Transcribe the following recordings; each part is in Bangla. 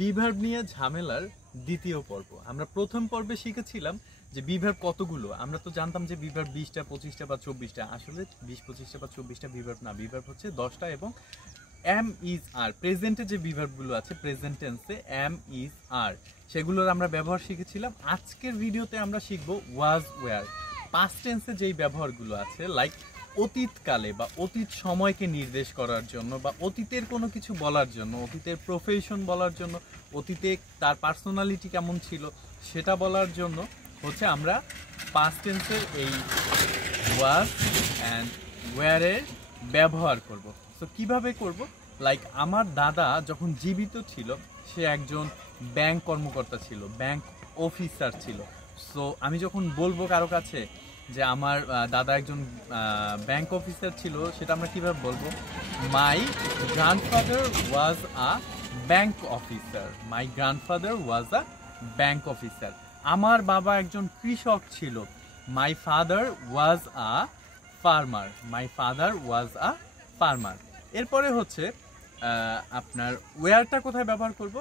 বিভার্ব নিয়ে ঝামেলার দ্বিতীয় পর্ব। আমরা প্রথম পর্বে শিখেছিলাম যে বিভার্ব কতগুলো। আমরা তো জানতাম যে বিভার্ব 20টা 25টা বা 24টা। আসলে 20 25টা বা 24টা বিভার্ব না, বিভার্ব হচ্ছে 10টা এবং এম ইজ আর প্রেজেন্টে যে বিভার্বগুলো আছে প্রেজেন্ট টেন্সে এম ইজ আর সেগুলোর আমরা ব্যবহার শিখেছিলাম। আজকের ভিডিওতে আমরা শিখব ওয়াজ ওয়্যার। পাস্ট টেন্সে যেই ব্যবহারগুলো আছে লাইক অতীতকালে বা অতীত সময়কে নির্দেশ করার জন্য বা অতীতের কোনো কিছু বলার জন্য, অতীতের প্রফেশন বলার জন্য, অতীতে তার পার্সোনালিটি কেমন ছিল সেটা বলার জন্য হচ্ছে আমরা পাস্ট টেন্সের এই ওয়াজ অ্যান্ড ওয়্যারের ব্যবহার করব। তো কিভাবে করব? লাইক আমার দাদা যখন জীবিত ছিল সে একজন ব্যাংক কর্মকর্তা ছিল, ব্যাংক অফিসার ছিল। সো আমি যখন বলবো কারো কাছে যে আমার দাদা একজন ব্যাংক অফিসার ছিল, সেটা আমরা কীভাবে বলবো? My grandfather was a bank officer. My grandfather was a bank officer. আমার বাবা একজন কৃষক ছিল। My father was a farmer. My father was a farmer. এরপরে হচ্ছে আপনার ওয়্যারটা কোথায় ব্যবহার করব?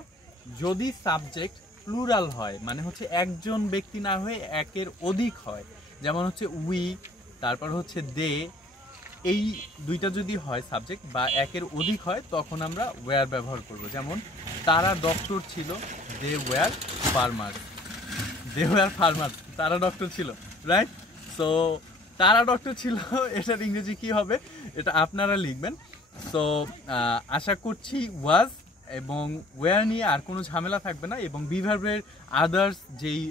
যদি সাবজেক্ট প্লুরাল হয়, মানে হচ্ছে একজন ব্যক্তি না হয়ে একের অধিক হয়, যেমন হচ্ছে উই, তারপর হচ্ছে দে, এই দুইটা যদি হয় সাবজেক্ট বা একের অধিক হয় তখন আমরা ওয়্যার ব্যবহার করব। যেমন তারা ডক্টর ছিল, they were farmer. They were farmer, তারা ডক্টর ছিল, রাইট? সো তারা ডক্টর ছিল, এটার ইংরেজি কি হবে এটা আপনারা লিখবেন। সো আশা করছি ওয়াজ এবং ওয়্যার নিয়ে আর কোনো ঝামেলা থাকবে না, এবং বিভার্বের আদার্স যেই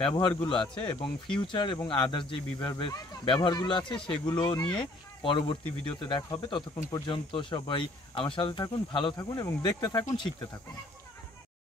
ব্যবহারগুলো আছে এবং ফিউচার এবং আদার্স যেই বিভার্বের ব্যবহারগুলো আছে সেগুলো নিয়ে পরবর্তী ভিডিওতে দেখা হবে। ততক্ষণ পর্যন্ত সবাই আমার সাথে থাকুন, ভালো থাকুন এবং দেখতে থাকুন, শিখতে থাকুন।